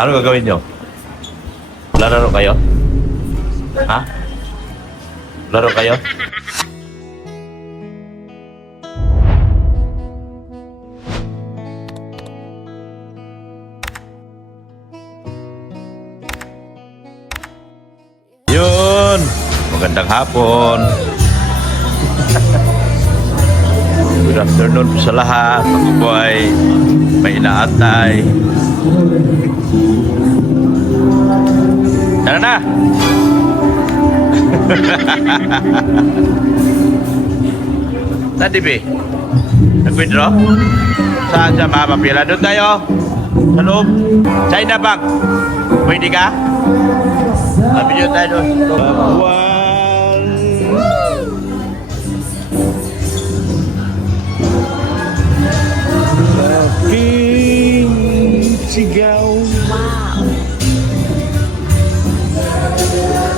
Ano gagawin nyo? Laro kayo? Ha? Laro kayo? Yun! Magandang hapon! Good afternoon po sa lahat. Ako po ay may inaatay. Tara na! Saan, Dibi? Nag-withdraw? Saan siya mapapila? Doon tayo? Sa loob? China Bank? Pwede ka? Video tayo doon. Bawal! Aking sigaw.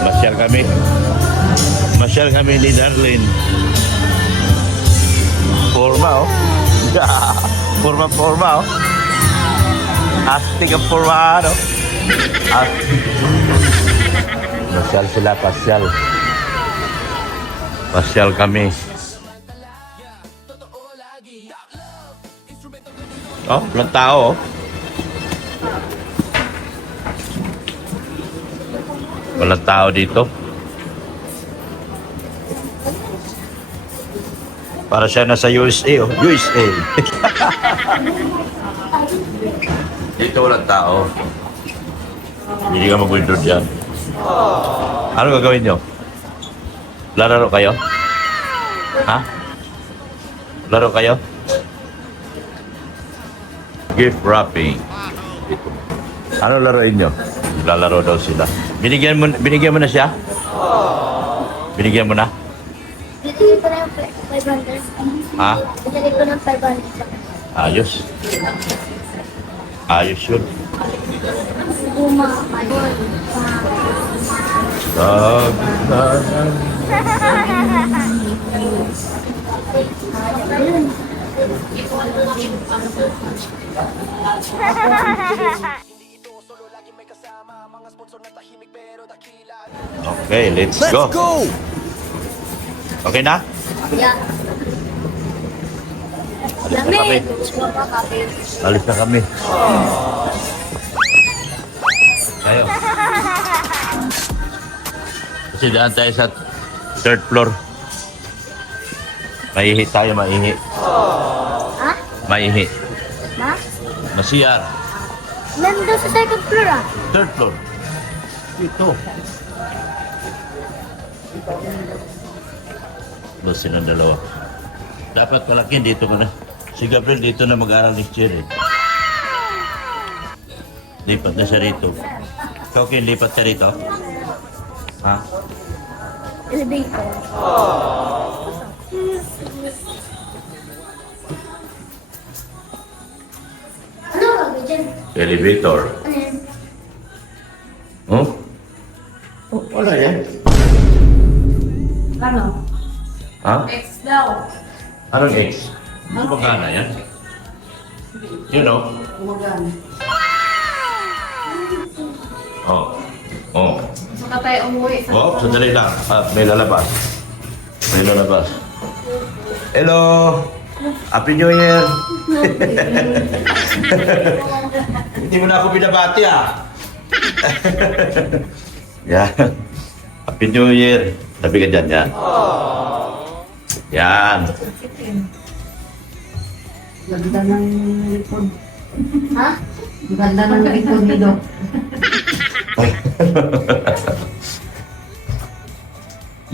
Masyal kami. Masyal kami ni Darlene. Forma, oh. Forma, oh. Astig ang forma, ano? Pasyal sila, pasyal. Pasyal kami. Oh, walang tao, oh. Walang tao dito. Para siya nasa USA, oh. USA. Dito walang tao. Hindi ka mag-withdraw dyan. Ano gagawin nyo? Laro kayo? Ha? Laro kayo? Gift wrapping. Ano laruin nyo? Lalaro daw sila. Binigyan mo na siya? Binigyan mo na? Binigay ko ng 500. Ha? Binigay ko ng 500. Ayos. Ayos yun. Okay, let's go. Okay na? Yeah. Kami. Alis na kami. Tayo. Kasi daan tayo sa third floor. Maihi tayo, maihi. Ha? Maihi. Ma? Masiyar. Nandun sa second floor ah. Third floor. Ito. Basta ng dalawa. Dapat palaki dito ko na. Si Gabriel dito na mag-aral next year eh. Lipat na siya rito. Ikaw kayo lipat ka rito? Ha? Elevator. Ano gagawin dyan? Elevator. Ano yan? Oh? Oh, wala yan. Ano? Ha? X daw. Anong X? Magkana yan? You know? Gumagana. Oh. Oh. Saka tayo umuwi sa... Oh, sandali lang. May lalabas. May lalabas. Hello! Happy New Year! Hindi mo na ako binabati ah! Yan. Happy New Year! Sabi ka dyan, yan. Yan. Ganda ng lipod. Ha? Ganda ng lipod ni Doc.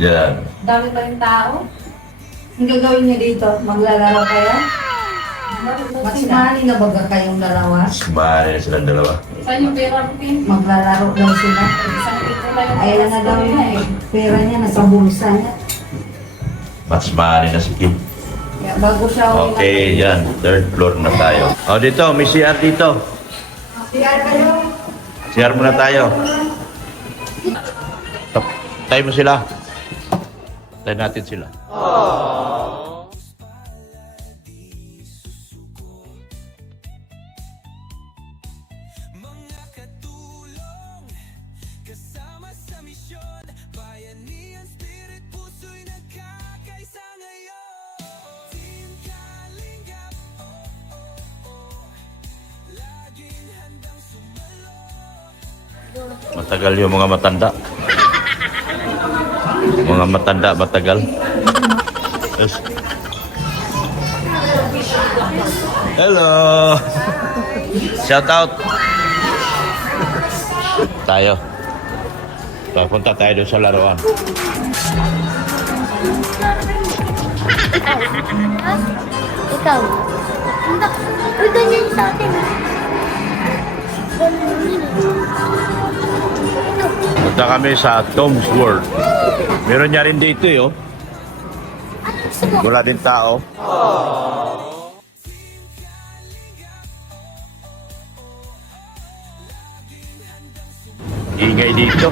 Yan. Dami pa yung tao. Ang gagawin niyo dito, maglalaro kayo? Mas mali na baga kayong dalawa? Sumali na silang dalawa. Saan yung pera mo, Pin? Maglalaro daw sila. Ayan na daw niya eh. Pera niya nasa bulsa niya. Mas mali na si Kim. Kaya bago siya uwi Okay, yan. Third floor na tayo. Oh, dito. May CR dito. Siya kayo. CR muna tayo. Tayo mo sila. Tayo natin sila. Matagal yung mga matanda. Mga matanda, matagal. Yes. Hello! Shout out! Tayo. Papunta tayo doon sa laruan. Ikaw. Uy, ganyan sa atin. Punta kami sa Tom's World. Meron niya rin dito eh, oh. Wala din tao. Ingay dito.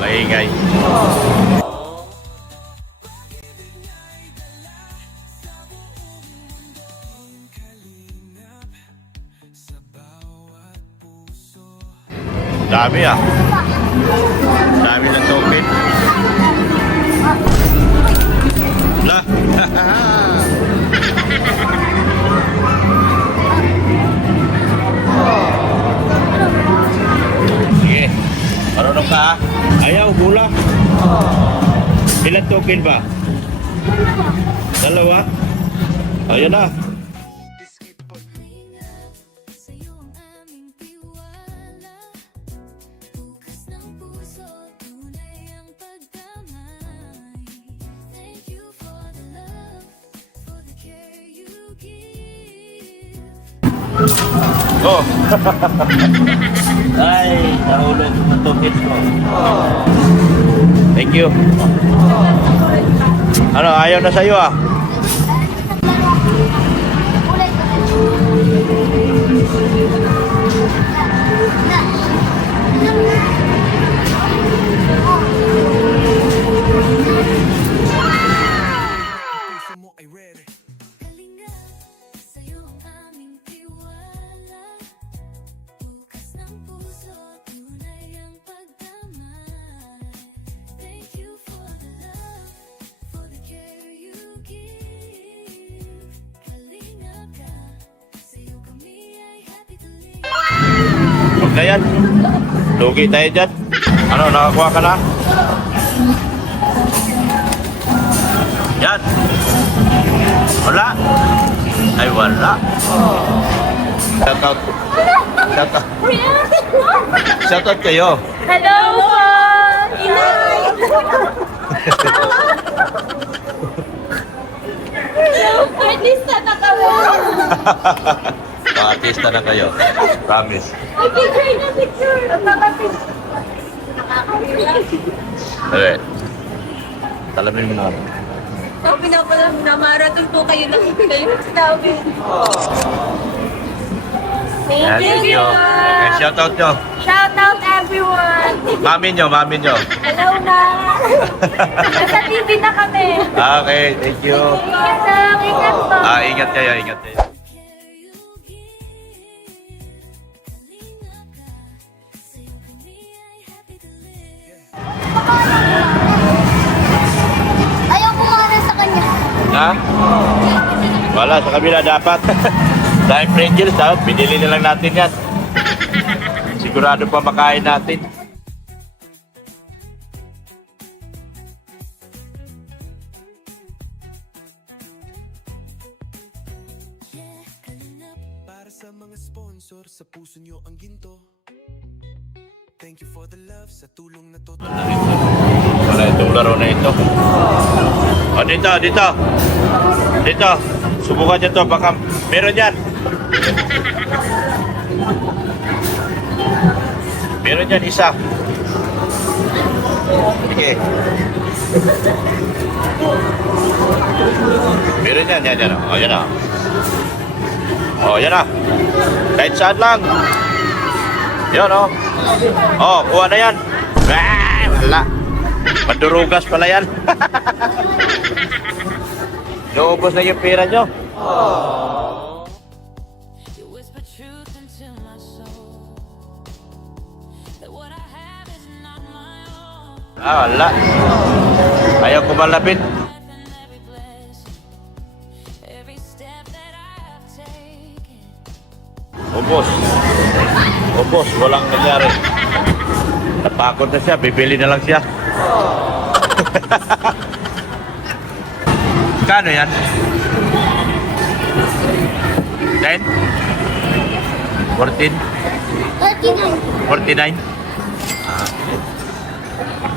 Maingay. Dami ah. Dami ng token. Lah. Sige. Marunong ka ah. Ayaw, hula. Ilan token ba? Dalawa? Ayan na. Oh. Ay, nahulog ng tokens ko. Thank you. Ano, ayaw na sa'yo ah. Huwag na yan. Lugi tayo dyan. Ano, nakakuha ka na? Yan. Wala. Ay, wala. Shout out. Shout out. Shout out kayo. Hello po! Inay! Artista na kami! Artista na kayo. Promise. Picture na picture! Okay. Talamin mo na. So, pinamarating po kayo lang kayo sinabi. Thank you. Okay, shout out nyo. Shout out everyone! Mami nyo. Hello na! Nasa TV na kami! Okay, thank you. Ingat po! Ingat kayo, ingat kayo. Ayaw ko nga sa kanya. Ha? Wala, sa kabila dapat. Dahil Pringles, binili na lang natin yan. Sigurado pa makain natin. Para sa mga sponsor, sa puso nyo ang ginto. Thank you for the love, sa tulong na to. Wala itong laro na ito. O, dito. Dito. Subukan nyo to, baka meron yan. Meron yan isa. Sige. Meron yan. O, yan o. O, yan na. Kahit saan lang. Yan o. O, kuha na yan. Ah, wala. Madurugas pala yan. Naubos na yung pera nyo. Ah, wala. Ayaw ko malapit. Ubos. Ubos, walang nangyari. Napagod na siya, bibili na lang siya. Kano yan? 10? 14? 49?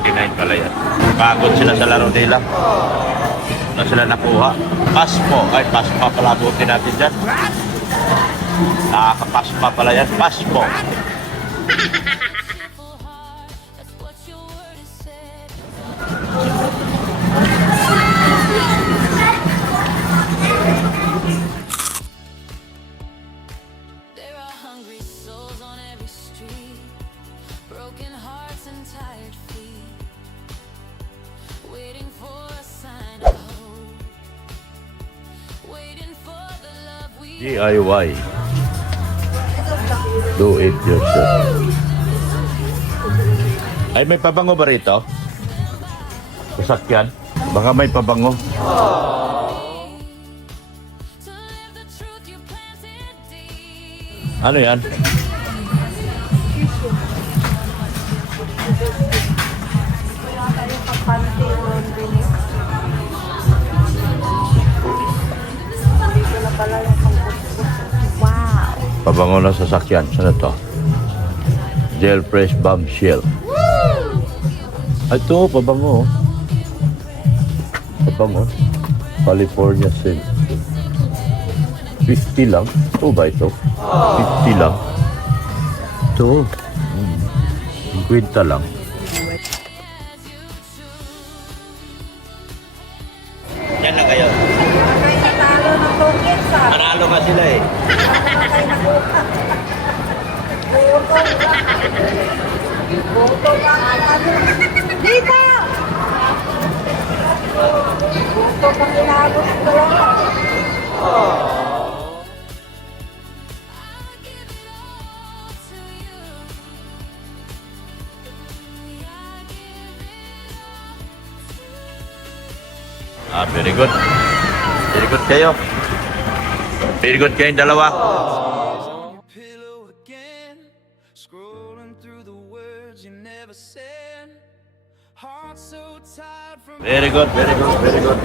49 pala yan. Pagod sila sa laro nila. Na sila nakuha. Paspo. Ay, paspa pala butin natin dyan. Nakakapaspa pala yan. Paspo. There are hungry souls on every street, broken hearts and tired feet, waiting for a sign of hope, waiting for the love we DIY. Do it yourself. Ay, may pabango ba rito? Sasakyan? Baka may pabango. to live the truth you planted deep. Ano yan? Pabango na sasakyan. Saan to? Gel Fresh Bombshell. Ito, pabango. Pabango. California scent. 50 lang. Ito ba ito? 50 lang. Ito. 50 lang. Yan lang kayo. Natalo ng tungkit sa. Panalo ka sila eh. Boto ka dito! Boto ka kinagos ko lang. Ah, very good. Very good kayo. Very good kayong dalawa. Pillow again, scrolling through the words you never said. Heart so tired from Very good, very good, very good.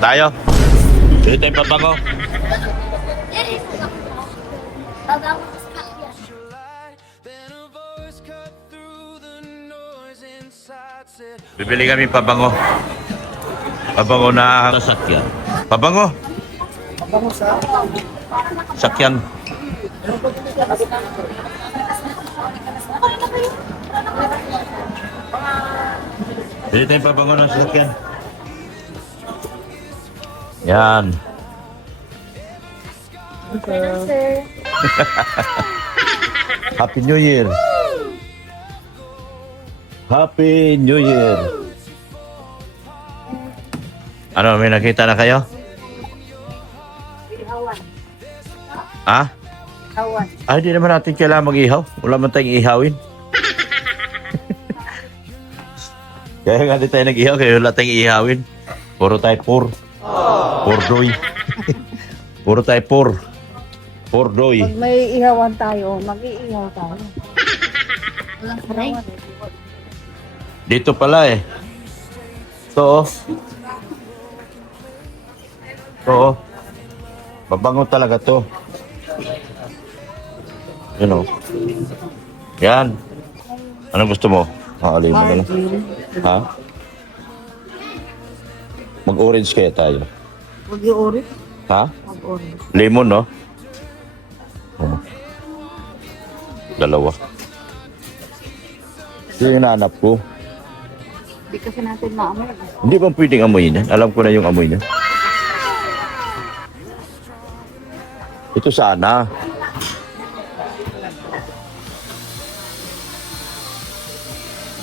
Tayo. Dito tayong pabango. your light. Then a voice cut through the noise inside, said, Bibili kami pabango. Pabango na sasakyan. Pabango. Sakyan. Bili tayong pabango ng sasakyan. Yan. Happy New Year. Happy New Year. Ano, may nakita na kayo? Ha? Ay, di naman natin kailangan mag-ihaw. Wala man tayong ihawin. Kaya nga di tayo nag-ihaw, kaya wala tayong ihawin. Puro tayo doy. Puro tayo doy. Pag may ihawan tayo, mag-iihaw tayo. Walang saray. Dito pala eh. Ito oh. Ito oh. Mabango talaga to. Yan oh. Yan. Anong gusto mo? Alin mo na. Ha? Mag-orange kaya tayo. Mag-iurit. Ha? Mag-orange. Lemon, no? Oh. Dalawa. Ito yung nahanap ko. Hindi kasi natin maamoy. Hindi ba pwedeng amoyin yan? Alam ko na yung amoy niya. Ito sana.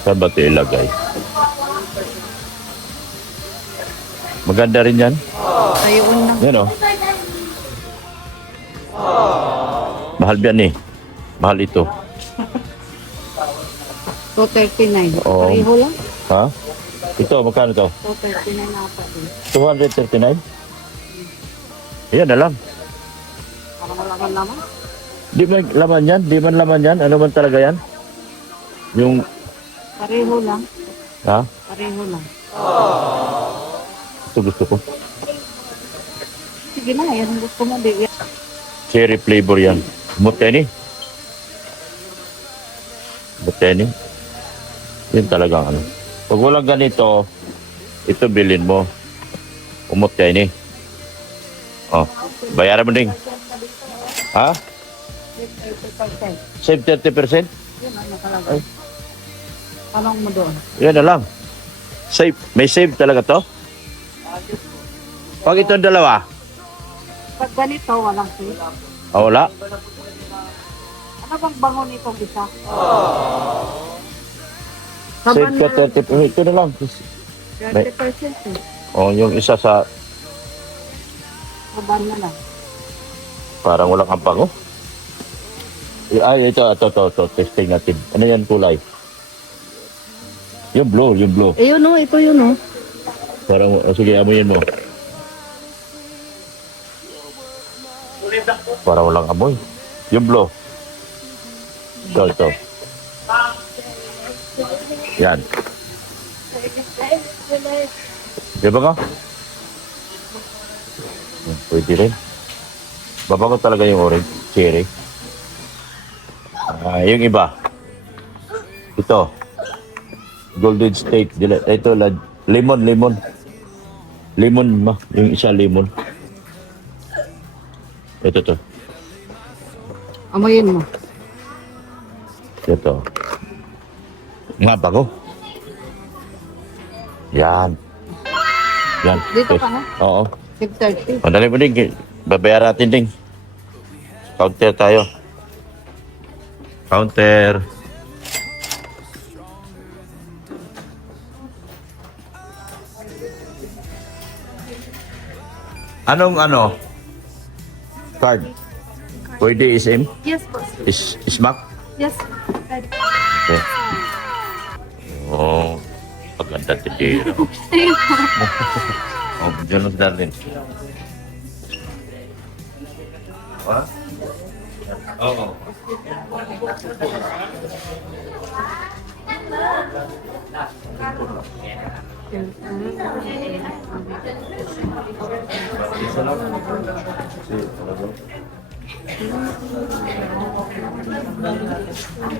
Saan ba ito ilagay? Maganda rin yan. Ayun na. Yan o. Mahal yan eh. Mahal ito. 239. Oo. Pareho lang. Ha? Ito, magkano to? 239 na pa din. 239? Yan na lang. Parang wala man naman. Di man laman yan? Di man laman yan? Ano man talaga yan? Yung, Pareho lang. ha? Pareho lang. Ito gusto ko. Sige na, yan ang gusto mo. Di, Cherry flavor yan. Muteni. Muteni. Yun talagang ano. Pag walang ganito, ito bilhin mo. Umuteni. Oh, bayaran mo ding. Ha? 30%. Save 30%? Yun ang nakalagay. Tanong mo doon. Yan na lang. Save. May save talaga to? Pag itong dalawa, Pag ganito, walang sale. wala. Ano bang bango nitong isa? Save ka 30%. Ito na lang. 30% eh. Oh, yung isa sa Saban na lang. parang walang kampang, oh. Ay, ito. Testing natin. Ano yan kulay? Yung blue. Eh yun o, ito yun o. Parang, sige, amoyin mo. Parang walang amoy. Yung blue. Ito. Yan. Di ba ka? Pwede rin. Babago talaga yung orange. Cherry. Yung iba. Ito. Golden State. Ito, lemon. Lemon ma. Yung isa lemon. Ito. Amoyin mo. Ito. Nga bago. Yan. Dito Test. ka na? Oo. 630. Madali mo din. Babayaran natin din. Counter tayo. Counter. Anong ano? Card. Pwede SM? Yes, boss. Smack? Yes. Okay. Oh, paganda tindera. Oh, dyan lang darling. Ha? Oo.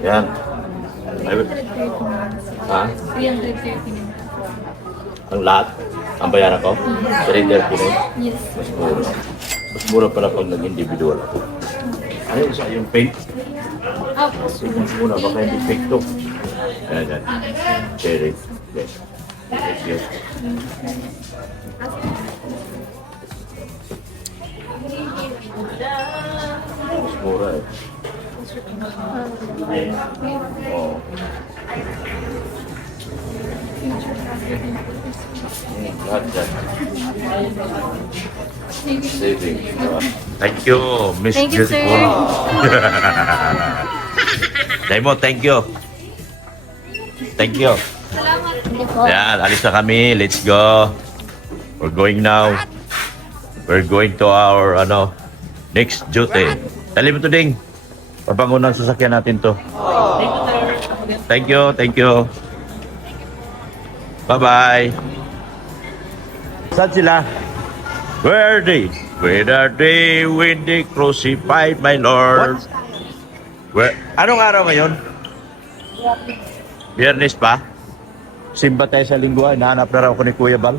Yan. Ha? 330. Ang lahat? Ang bayaran ko? 330. Yes. Mas mura. Mas mura pala pag nag-individual ako. Ano yung isa? Yung paint? Tapos, Mas mura. Baka hindi fake to. Yan. Cherry. Yes. Yes. Mas mura eh. Oo. Lahat yan. Saving. Thank you, Miss Thank you, sir. Beautiful. Demo, thank you. Thank you. Yan, alis na kami. Let's go. We're going now. We're going to our next duty. Dali mo to, Ding. Pabangunan sasakyan natin to. Thank you. Bye-bye. Saan sila? Where are they? Where are they when they crucified my Lord? Where? Anong araw ngayon? Biyernes pa? Simba tayo sa linggo. Hinahanap na raw ko ni Kuya Bal.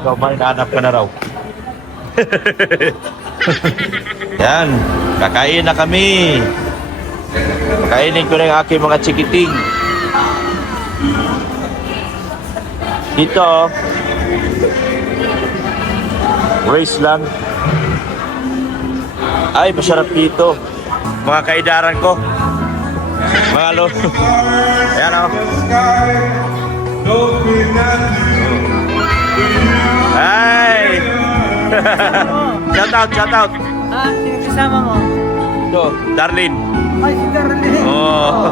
Ikaw ba, hinahanap ka na raw? Yan. Kakain na kami. Kainin ko na yung aking mga chikiting. Dito, race lang. Ay, masarap dito. Mga kaidaran ko. Mga lo. Ayan o. Ay! Shout out! Sino kasama mo? Ito, Darlene. Ay, si Darlene. Oh.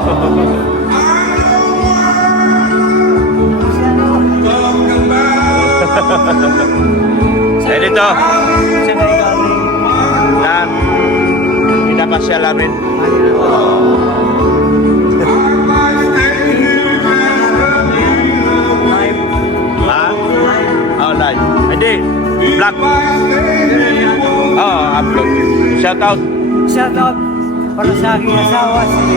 Si ano? Eh, dito. Si Darlene. Yan. Pinapasya namin. Ha? Oh, live. Hindi. Vlog. Oh, upload. Shout out. Shout out para sa aking asawa si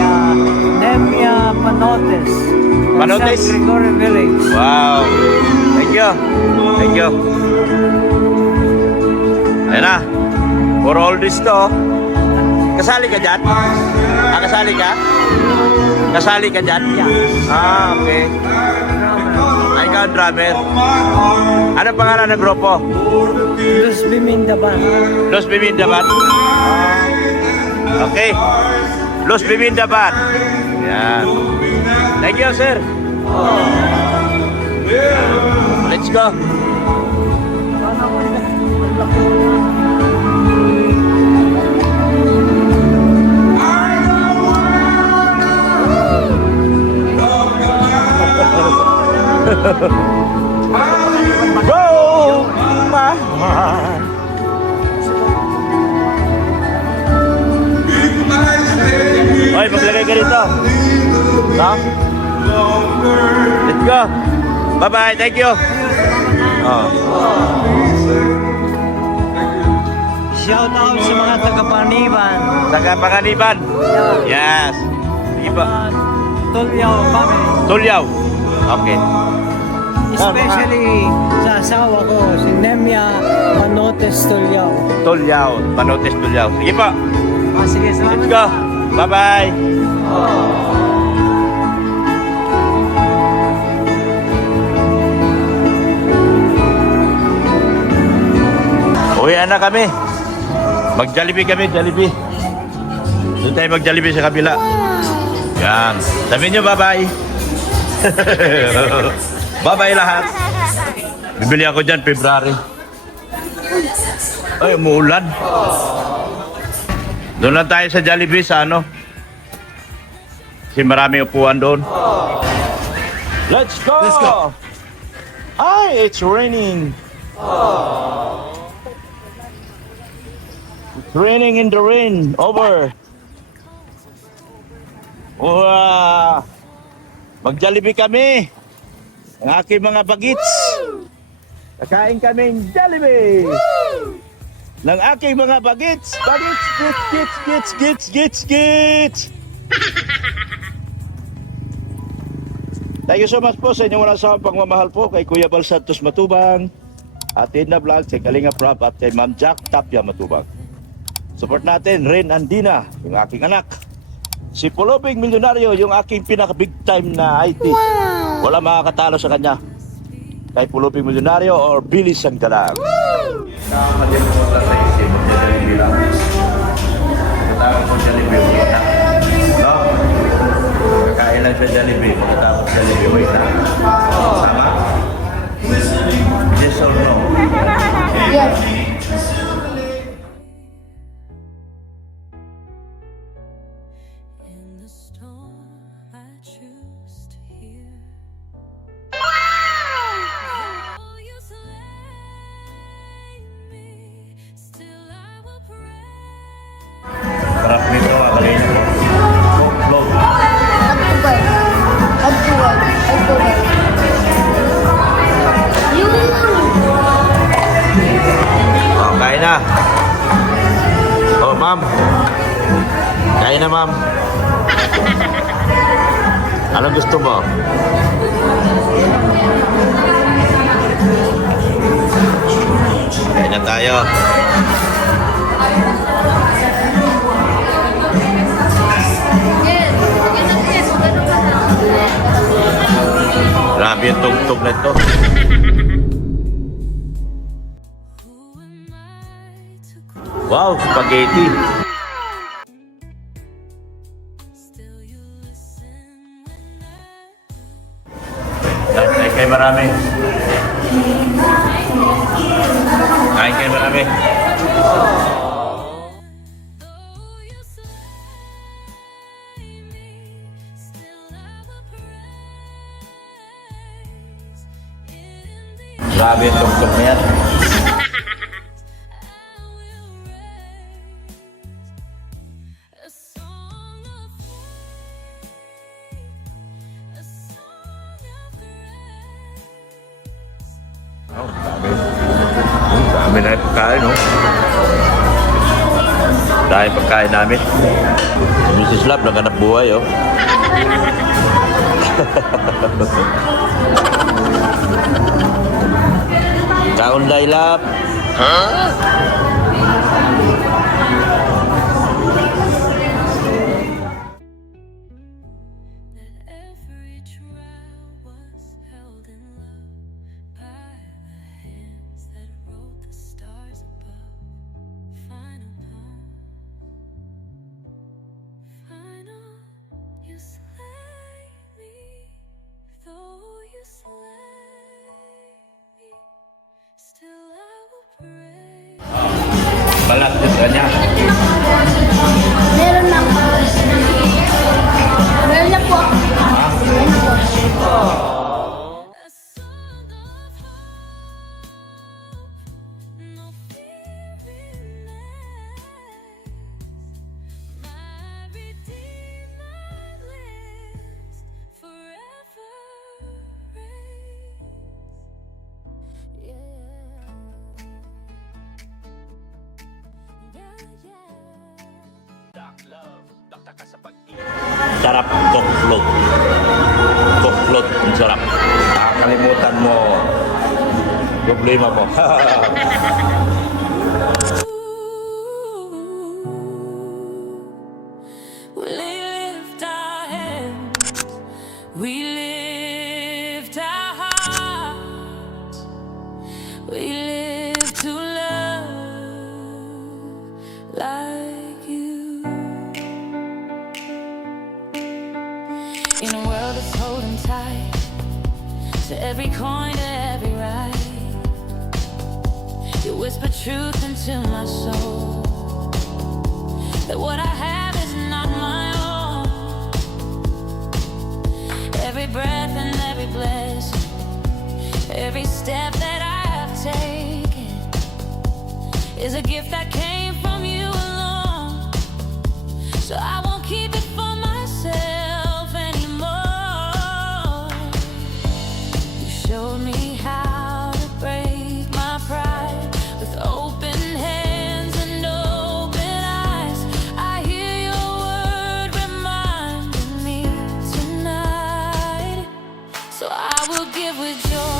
Nemia Panotes. ng Panotes? San Gregorio Village. Wow. Thank you. Thank you. Ayan na. For all this to. Kasali ka dyan? Kasali ka? Kasali ka dyan? Ah, okay. Ay, ikaw ang drummer. Anong pangalan ng grupo? Luz Bimindaban. Los Bimindaban? Okay. Los Bimindaban. Yan. Thank you, sir. Let's go. Go, my heart. Oy, maglagay ka dito. No? Let's go. Bye-bye. Thank you. Oh. Shout out sa mga taga-Paniban. Taga-Panganiban. Yes. Sige pa. Tulyaw family. Tulyaw. Okay. Especially sa asawa ko, si Nemia Panotes Tulyaw. Tulyaw. Panotes Tulyaw. Sige pa. Sige, salamat. Let's go. Bye-bye. Uwian na kami. Mag-Jollibee kami, Jollibee. Doon tayo mag-Jollibee sa kabila. Yan. Sabihin nyo bye-bye. Bye-bye lahat. Bibili ako dyan, February. Ay, umuulan. Doon lang tayo sa Jollibee sa ano. Kasi maraming upuan doon. Let's go! Let's go! Ay, it's raining. It's raining in the rain. Over. Wow! Mag-Jollibee kami. Ang aking mga bagits. Kakain kaming Jollibee. Ng aking mga bagits. Bagits, gits. Thank you so much po sa inyong walang sawang pagmamahal po kay Kuya Bal Santos Matubang, at Edna Vlog, kay Kalinga Prab, at kay Ma'am Jack Tapia Matubang. Support natin Ren Andina, yung aking anak. Si Pulobing Milyonaryo, yung aking pinaka-big time na IT. Wala makakatalo sa kanya. Kay Pulobing Milyonaryo or Billy Sanggalang. Kakain lang sa Jollibee, pagkatapos Jollibee, wait na. Sama? Yes or no? Yes. In the storm, I choose to hear. Though you slay me, still I will pray. Sarap nito, akalin ko. Low. Oh, kain na. Oh, ma'am. Kain na, ma'am. Anong gusto mo? Kain na tayo. Grabe yung tugtog na ito. Who am I to Wow, spaghetti. still you listen when Kain kayo marami. Kain kayo marami. though you slay Grabe yung tungkol na yan. a song of faith, a song of grace. Oh, dami. Dami na yung pagkain, no? Dahil pagkain namin. Si Mrs. Love, naghanap buhay, oh. Kaunday Love. That every trial was held in love by the hands that wrote the stars above. Final pause. Final, you slay me, though you slay me, still I will pray. Balat yung kanya. Meron na po. Meron na po. A song of hope, no fear remains. My Redeemer lives, forever reigns. Yeah. Sarap cockfloat. Cockfloat, ang sarap. Nakakalimutan mo. Problema mo. We lift our hands, we lift our hearts, we live to love like you. In a world that's holding tight to every coin, to every right, you whisper truth into my soul, that what I have is not my own. Every breath and every blessing, every step that I have taken is a gift that came from you alone. So I won't keep it for myself anymore. You showed me how to break my pride with open hands and open eyes. I hear your word reminding me tonight. So I will give with joy.